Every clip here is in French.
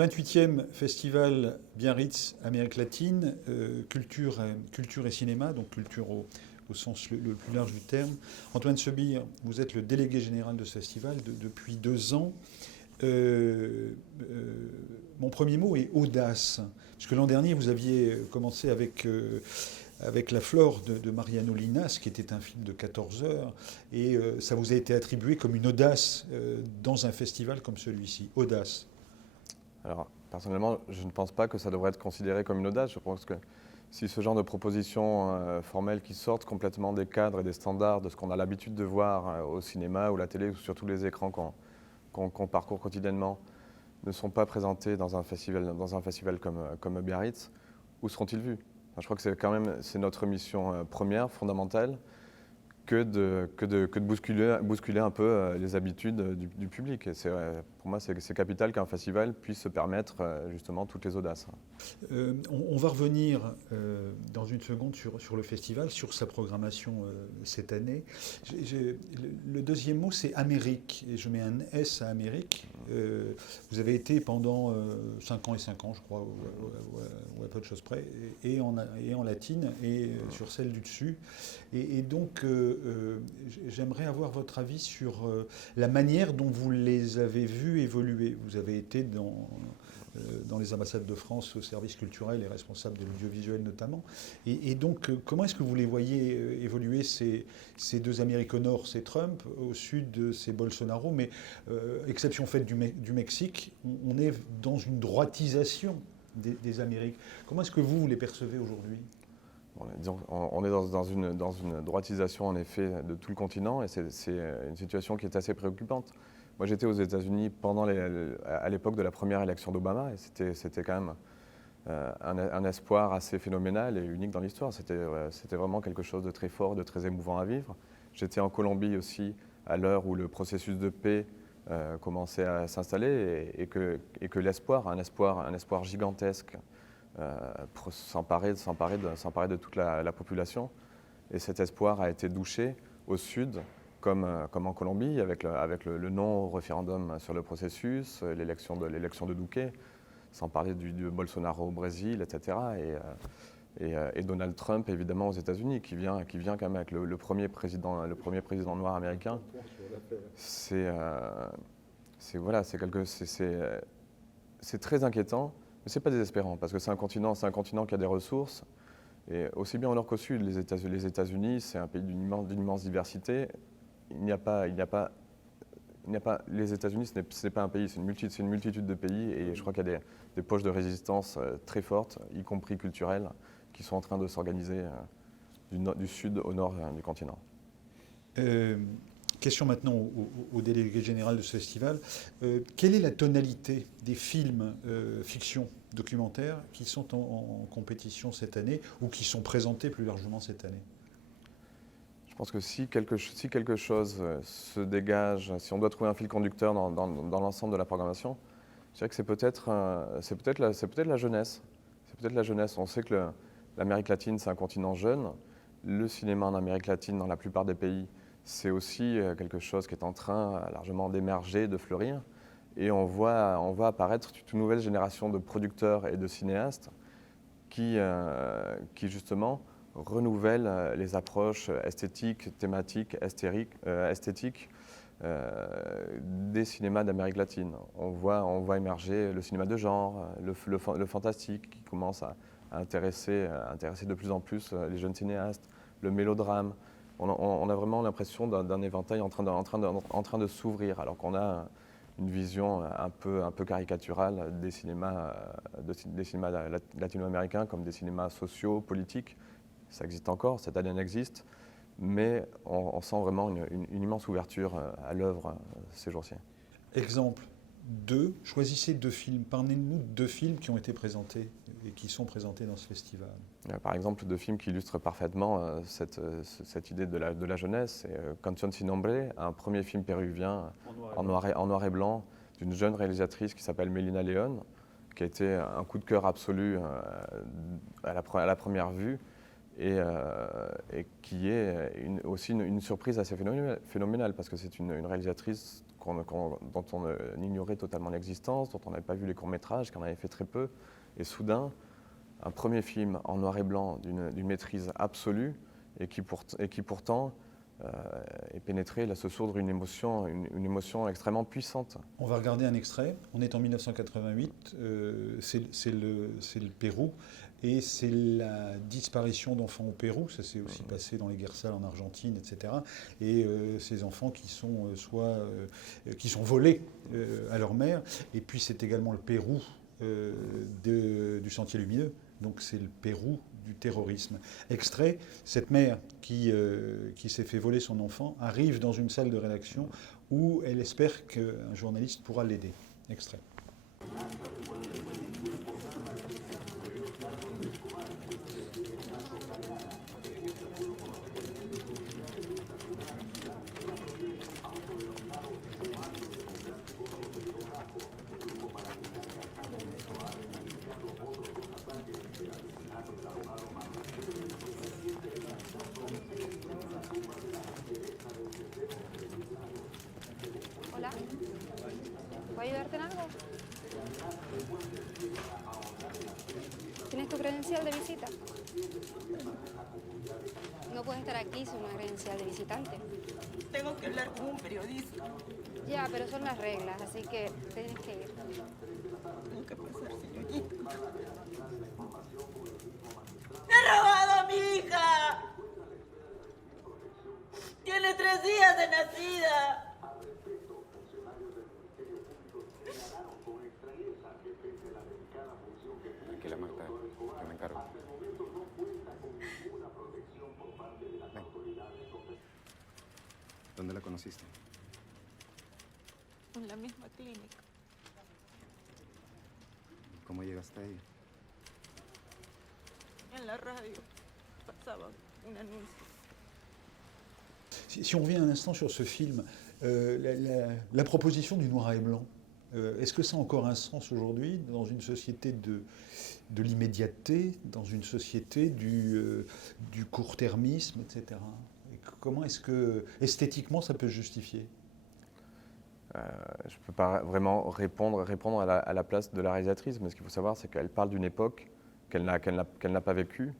28e Festival Biarritz Amérique latine, culture et cinéma, donc culture au sens le plus large du terme. Antoine Sebir, vous êtes le délégué général de ce festival depuis 2 ans. Mon premier mot est audace, puisque l'an dernier, vous aviez commencé avec La Flore de Mariano Linas, qui était un film de 14 heures, et ça vous a été attribué comme une audace dans un festival comme celui-ci. Audace. Alors, personnellement, je ne pense pas que ça devrait être considéré comme une audace. Je pense que si ce genre de propositions formelles qui sortent complètement des cadres et des standards de ce qu'on a l'habitude de voir au cinéma ou à la télé ou sur tous les écrans qu'on parcourt quotidiennement ne sont pas présentées dans un festival comme Biarritz, où seront-ils vus? Enfin, je crois que c'est notre mission première, fondamentale, que de bousculer un peu les habitudes du public. Et pour moi, c'est capital qu'un festival puisse se permettre justement toutes les audaces. On va revenir dans une seconde sur le festival, sur sa programmation cette année. Le deuxième mot, c'est Amérique, et je mets un S à Amérique. Vous avez été pendant 5 ans et 5 ans, je crois, ou à peu de choses près, et en latine, et sur celle du dessus. Et donc, j'aimerais avoir votre avis sur la manière dont vous les avez vus évoluer. Vous avez été dans les ambassades de France au service culturel et responsable de l'audiovisuel notamment. Et donc, comment est-ce que vous les voyez évoluer ces deux Amériques? Au nord, c'est Trump, au sud, c'est Bolsonaro, mais exception faite du Mexique, on est dans une droitisation des Amériques. Comment est-ce que vous les percevez aujourd'hui? On est dans une droitisation en effet de tout le continent et c'est une situation qui est assez préoccupante. Moi j'étais aux États-Unis à l'époque de la première élection d'Obama et c'était quand même un espoir assez phénoménal et unique dans l'histoire. C'était vraiment quelque chose de très fort, de très émouvant à vivre. J'étais en Colombie aussi à l'heure où le processus de paix commençait à s'installer et que l'espoir, un espoir gigantesque, pour s'emparer de toute la population. Et cet espoir a été douché au sud, comme en Colombie, avec le non au référendum sur le processus, l'élection de Duque, sans parler du Bolsonaro au Brésil, etc. Et Donald Trump, évidemment, aux États-Unis, qui vient quand même avec le premier président noir américain. C'est très inquiétant. Mais ce n'est pas désespérant, parce que c'est un continent qui a des ressources. Et aussi bien au nord qu'au sud, les États-Unis, c'est un pays d'une immense diversité. Les États-Unis, ce n'est pas un pays, c'est une multitude de pays. Et je crois qu'il y a des poches de résistance très fortes, y compris culturelles, qui sont en train de s'organiser du sud au nord du continent. Question maintenant au délégué général de ce festival. Quelle est la tonalité des films fiction, documentaires qui sont en compétition cette année ou qui sont présentés plus largement cette année? Je pense que si quelque chose se dégage, si on doit trouver un fil conducteur dans l'ensemble de la programmation, je dirais que c'est peut-être la jeunesse. C'est peut-être la jeunesse. On sait que l'Amérique latine, c'est un continent jeune. Le cinéma en Amérique latine, dans la plupart des pays, c'est aussi quelque chose qui est en train largement d'émerger, de fleurir. Et on voit apparaître toute une nouvelle génération de producteurs et de cinéastes qui justement renouvellent les approches esthétiques, thématiques, esthétiques des cinémas d'Amérique latine. On voit émerger le cinéma de genre, le fantastique qui commence à intéresser de plus en plus les jeunes cinéastes, le mélodrame. On a vraiment l'impression d'un éventail en train de s'ouvrir, alors qu'on a une vision un peu caricaturale des cinémas latino-américains comme des cinémas sociaux, politiques. Ça existe encore, cette ADN existe, mais on sent vraiment une immense ouverture à l'œuvre ces jours-ci. Exemple, choisissez 2 films. Parlez-nous de 2 films qui ont été présentés et qui sont présentés dans ce festival. Par exemple, 2 films qui illustrent parfaitement cette idée de la jeunesse. C'est Canción sin nombre, un premier film péruvien en noir et blanc d'une jeune réalisatrice qui s'appelle Melina León, qui a été un coup de cœur absolu à la première vue et qui est aussi une surprise assez phénoménale parce que c'est une réalisatrice dont on ignorait totalement l'existence, dont on n'avait pas vu les courts-métrages, qu'on avait fait très peu. Et soudain, un premier film en noir et blanc d'une maîtrise absolue et qui pourtant est pénétré, là, se sourdre une émotion extrêmement puissante. On va regarder un extrait. On est en 1988, c'est le Pérou, et c'est la disparition d'enfants au Pérou. Ça s'est aussi passé dans les guerres sales en Argentine, etc. Et ces enfants qui sont qui sont volés à leur mère. Et puis c'est également le Pérou du Sentier lumineux. Donc c'est le Pérou du terrorisme. Extrait, cette mère qui s'est fait voler son enfant arrive dans une salle de rédaction où elle espère qu'un journaliste pourra l'aider. Extrait. Hola, ¿puedo ayudarte en algo? ¿Tienes tu credencial de visita? No puedes estar aquí sin una credencial de visitante. Tengo que hablar con un periodista. Ya, pero son las reglas, así que tienes que ir. Tengo que pasar, señorita. ¡Me ha robado a mi hija! Tiene 3 días de nacida. Tranquila, Marta, yo me encargo. Ven. ¿Dónde la conociste? En la misma clínica. ¿Cómo llegaste a ella? En la radio pasaba un anuncio. Si on revient un instant sur ce film, la proposition du noir et blanc, est-ce que ça a encore un sens aujourd'hui dans une société de l'immédiateté, dans une société du court-termisme, etc. Et comment est-ce que esthétiquement ça peut se justifier? Je ne peux pas vraiment répondre à la place de la réalisatrice, mais ce qu'il faut savoir, c'est qu'elle parle d'une époque qu'elle n'a pas vécue.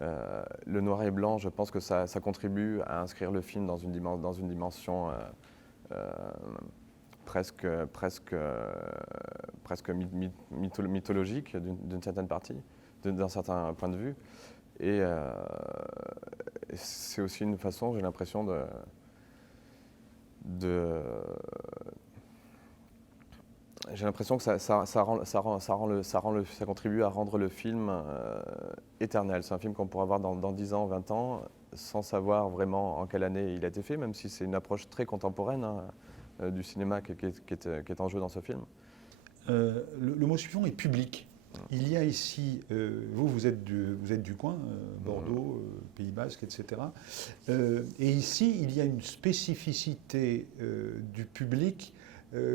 Le noir et blanc, je pense que ça contribue à inscrire le film dans une dimension presque mythologique d'une certaine partie, d'un certain point de vue. Et c'est aussi une façon, j'ai l'impression, j'ai l'impression que ça contribue à rendre le film éternel. C'est un film qu'on pourra voir dans 10 ans, 20 ans, sans savoir vraiment en quelle année il a été fait, même si c'est une approche très contemporaine du cinéma qui est en jeu dans ce film. Le mot suivant est public. Il y a ici, vous êtes du coin, Bordeaux, Pays Basque, etc. Et ici, il y a une spécificité du public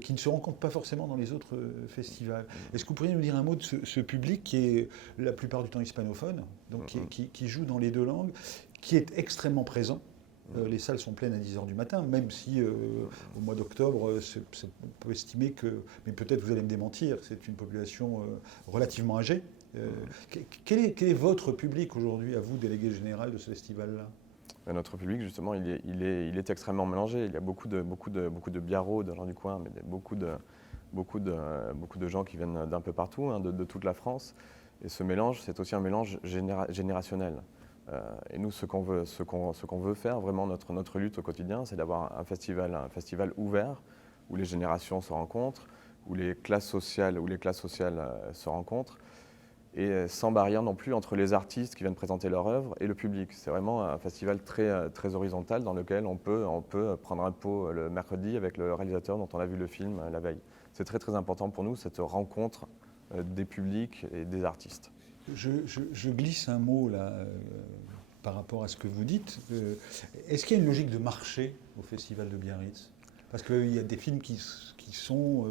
qui ne se rencontre pas forcément dans les autres festivals. Est-ce que vous pourriez nous dire un mot de ce public qui est la plupart du temps hispanophone, donc qui joue dans les 2 langues, qui est extrêmement présent? Les salles sont pleines à 10h du matin, même si au mois d'octobre, on peut estimer que, mais peut-être vous allez me démentir, c'est une population relativement âgée. Quel est votre public aujourd'hui, à vous, délégué général de ce festival-là? Notre public, justement, il est extrêmement mélangé. Il y a beaucoup de biarros, de gens du coin, mais beaucoup de gens qui viennent d'un peu partout, hein, de toute la France. Et ce mélange, c'est aussi un mélange générationnel. Et nous, ce qu'on veut faire, vraiment notre lutte au quotidien, c'est d'avoir un festival ouvert, où les générations se rencontrent, où les classes sociales se rencontrent, et sans barrière non plus entre les artistes qui viennent présenter leur œuvre et le public. C'est vraiment un festival très horizontal dans lequel on peut prendre un pot le mercredi avec le réalisateur dont on a vu le film la veille. C'est très important pour nous, cette rencontre des publics et des artistes. Je glisse un mot là par rapport à ce que vous dites. Est-ce qu'il y a une logique de marché au Festival de Biarritz? Parce qu'il y a des films qui ne sont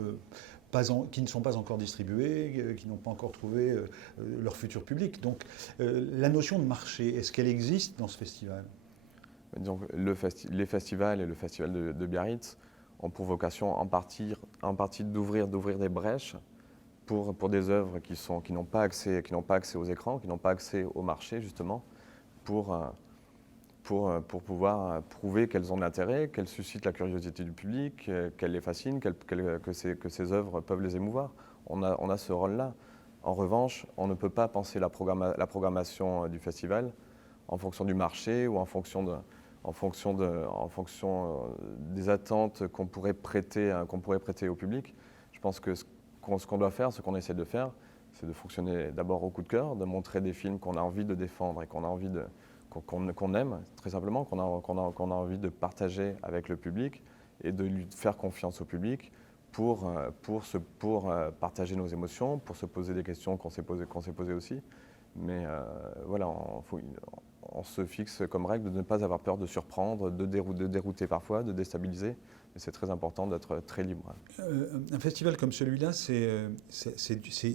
pas encore distribués, qui n'ont pas encore trouvé leur futur public. Donc la notion de marché, est-ce qu'elle existe dans ce festival? Donc, les festivals et le Festival de Biarritz ont pour vocation en partie d'ouvrir des brèches pour des œuvres qui n'ont pas accès aux écrans, qui n'ont pas accès au marché justement, pour pouvoir prouver qu'elles ont de l'intérêt, qu'elles suscitent la curiosité du public, qu'elles les fascinent, que ces œuvres peuvent les émouvoir. On a ce rôle-là. En revanche, on ne peut pas penser la programmation du festival en fonction du marché ou en fonction des attentes qu'on pourrait prêter au public. Je pense que ce qu'on doit faire, ce qu'on essaie de faire, c'est de fonctionner d'abord au coup de cœur, de montrer des films qu'on a envie de défendre et qu'on aime, très simplement, qu'on a envie de partager avec le public et de lui faire confiance au public pour partager nos émotions, pour se poser des questions qu'on s'est posées aussi. Mais voilà, on se fixe comme règle de ne pas avoir peur de surprendre, de dérouter parfois, de déstabiliser. Mais c'est très important d'être très libre. Un festival comme celui-là, c'est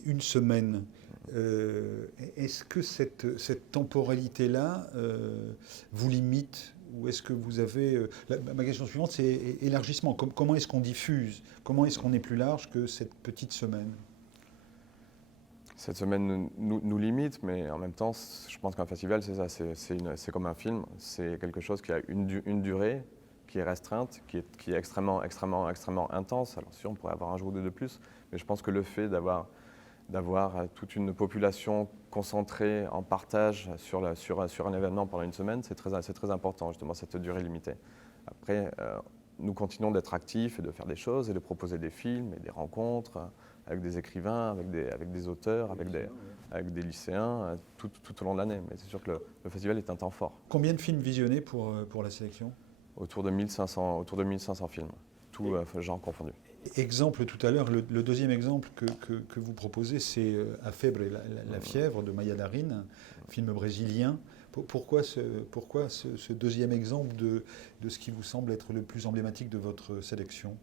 une semaine. Est-ce que cette temporalité-là vous limite? Ou est-ce que vous avez... ma question suivante, c'est élargissement. Comment est-ce qu'on diffuse? Comment est-ce qu'on est plus large que cette petite semaine? Cette semaine nous limite, mais en même temps, je pense qu'un festival, c'est ça, c'est comme un film. C'est quelque chose qui a une durée, qui est restreinte, qui est extrêmement intense. Alors sûr, on pourrait avoir un jour ou deux de plus, mais je pense que le fait d'avoir toute une population concentrée en partage sur un événement pendant une semaine, c'est très important, justement, cette durée limitée. Après, nous continuons d'être actifs et de faire des choses et de proposer des films et des rencontres avec des écrivains, avec des auteurs, avec des lycéens, tout au long de l'année. Mais c'est sûr que le festival est un temps fort. Combien de films visionnés pour la sélection? Autour de 1500 films, tous genres confondus. Exemple tout à l'heure, le deuxième exemple que vous proposez, c'est A Febre, la fièvre de Maya Darin, film brésilien. Pourquoi ce deuxième exemple de ce qui vous semble être le plus emblématique de votre sélection?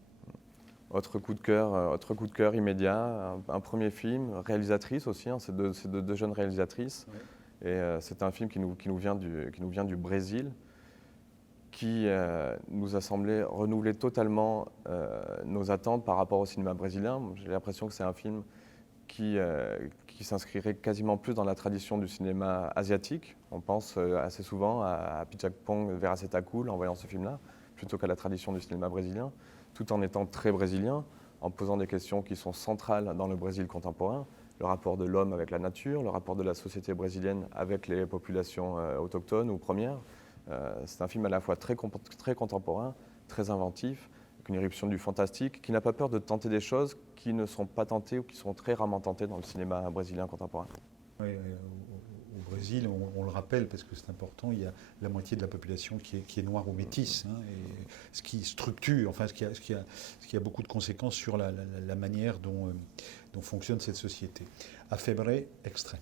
Autre coup de cœur immédiat, un premier film, réalisatrice aussi, hein, c'est deux jeunes réalisatrices. Ouais. Et c'est un film qui nous vient du Brésil, qui nous a semblé renouveler totalement nos attentes par rapport au cinéma brésilien. J'ai l'impression que c'est un film qui s'inscrirait quasiment plus dans la tradition du cinéma asiatique. On pense assez souvent à Pichapong Veracetakul en voyant ce film-là, plutôt qu'à la tradition du cinéma brésilien, tout en étant très brésilien, en posant des questions qui sont centrales dans le Brésil contemporain, le rapport de l'homme avec la nature, le rapport de la société brésilienne avec les populations autochtones ou premières. C'est un film à la fois très contemporain, très inventif, avec une irruption du fantastique, qui n'a pas peur de tenter des choses qui ne sont pas tentées ou qui sont très rarement tentées dans le cinéma brésilien contemporain. Oui, au Brésil, on le rappelle parce que c'est important, il y a la moitié de la population qui est noire ou métisse, hein, et ce qui structure, enfin ce qui a beaucoup de conséquences sur la manière dont fonctionne cette société. A Febre, extrait.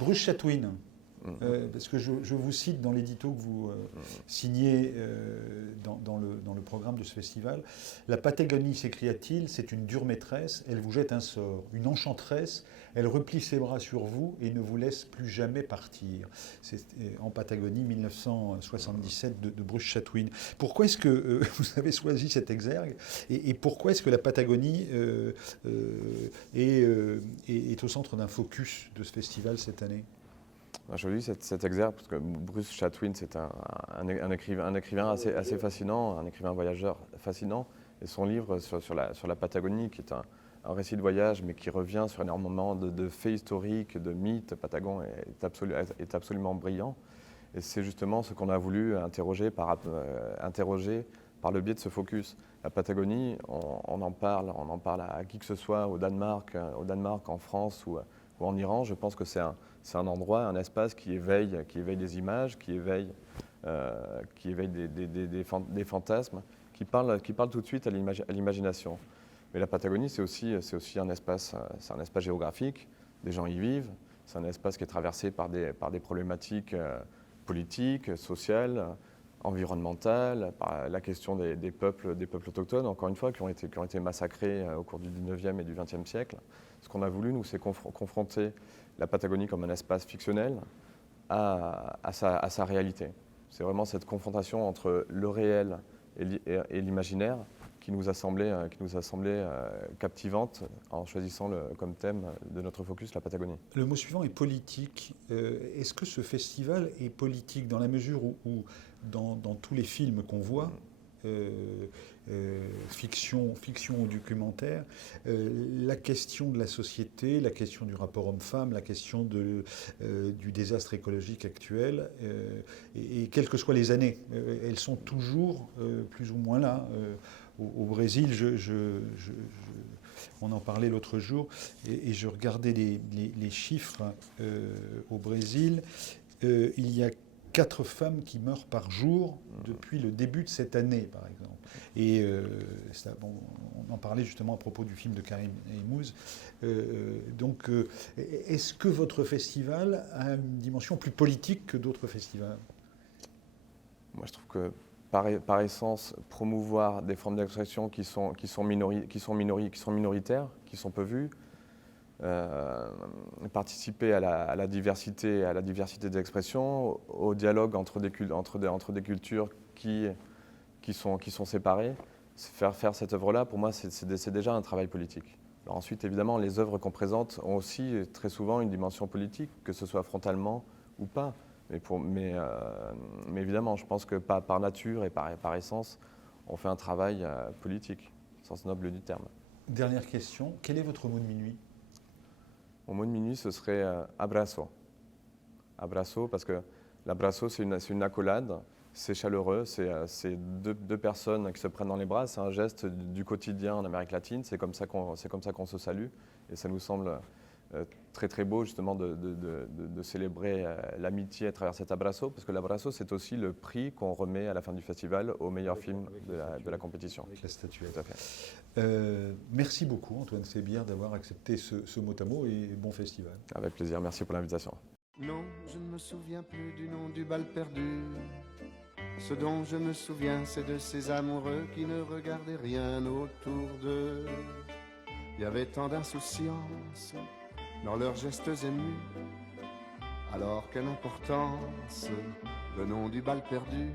Bruce Chatwin. Parce que je vous cite dans l'édito que vous signez dans le programme de ce festival. La Patagonie, s'écria-t-il, c'est une dure maîtresse, elle vous jette un sort. Une enchanteresse, elle replie ses bras sur vous et ne vous laisse plus jamais partir. C'est en Patagonie, 1977, de Bruce Chatwin. Pourquoi est-ce que vous avez choisi cet exergue et pourquoi est-ce que la Patagonie est au centre d'un focus de ce festival cette année ? Je lis cet exergue parce que Bruce Chatwin, c'est un écrivain assez fascinant, un écrivain voyageur fascinant. Et son livre sur la Patagonie, qui est un récit de voyage, mais qui revient sur énormément de faits historiques, de mythes patagons, est absolument brillant. Et c'est justement ce qu'on a voulu interroger par le biais de ce focus. La Patagonie, on en parle à qui que ce soit, au Danemark, en France ou en Iran. Je pense que c'est un endroit, un espace qui éveille des images, qui éveille des fantasmes, qui parle tout de suite à l'imagination. Mais la Patagonie, c'est aussi un espace géographique. Des gens y vivent. C'est un espace qui est traversé par des problématiques politiques, sociales, environnementales, par la question des peuples autochtones, encore une fois, qui ont été massacrés au cours du 19e et du 20e siècle. Ce qu'on a voulu, nous, c'est confronter la Patagonie comme un espace fictionnel à sa réalité. C'est vraiment cette confrontation entre le réel et l'imaginaire qui nous a semblé captivante en choisissant comme thème de notre focus la Patagonie. Le mot suivant est politique. Est-ce que ce festival est politique dans la mesure où dans tous les films qu'on voit, fiction ou documentaire, la question de la société, la question du rapport homme-femme, la question du désastre écologique actuel, et quelles que soient les années, elles sont toujours plus ou moins là. Au Brésil, on en parlait l'autre jour, et je regardais les chiffres au Brésil. Il y a 4 femmes qui meurent par jour depuis le début de cette année, par exemple. Et on en parlait justement à propos du film de Karim Eymouz. Donc, est-ce que votre festival a une dimension plus politique que d'autres festivals ? Moi, je trouve que par essence, promouvoir des formes d'expression qui sont minoritaires, qui sont peu vues, participer à la diversité d'expression, au dialogue entre des cultures qui sont séparées. Faire cette œuvre-là, pour moi, c'est déjà un travail politique. Alors ensuite, évidemment, les œuvres qu'on présente ont aussi très souvent une dimension politique, que ce soit frontalement ou pas. Mais évidemment, je pense que par nature et par essence, on fait un travail politique, au sens noble du terme. Dernière question, quel est votre mot de minuit ? Mon mot de minuit, ce serait abrazo. Abrazo, parce que l'abrazo, c'est une accolade, c'est chaleureux, c'est deux personnes qui se prennent dans les bras, c'est un geste du quotidien en Amérique latine, c'est comme ça qu'on se salue, et ça nous semble très très beau justement de célébrer l'amitié à travers cet abrazo, parce que l'abrazo, c'est aussi le prix qu'on remet à la fin du festival au meilleur film de la compétition. Avec la statuette. Tout à fait. Merci beaucoup Antoine Sébillère d'avoir accepté ce mot à mot et bon festival. Avec plaisir, merci pour l'invitation. Non, je ne me souviens plus du nom du bal perdu. Ce dont je me souviens, c'est de ces amoureux qui ne regardaient rien autour d'eux. Il y avait tant d'insouciance dans leurs gestes émus. Alors quelle importance, le nom du bal perdu.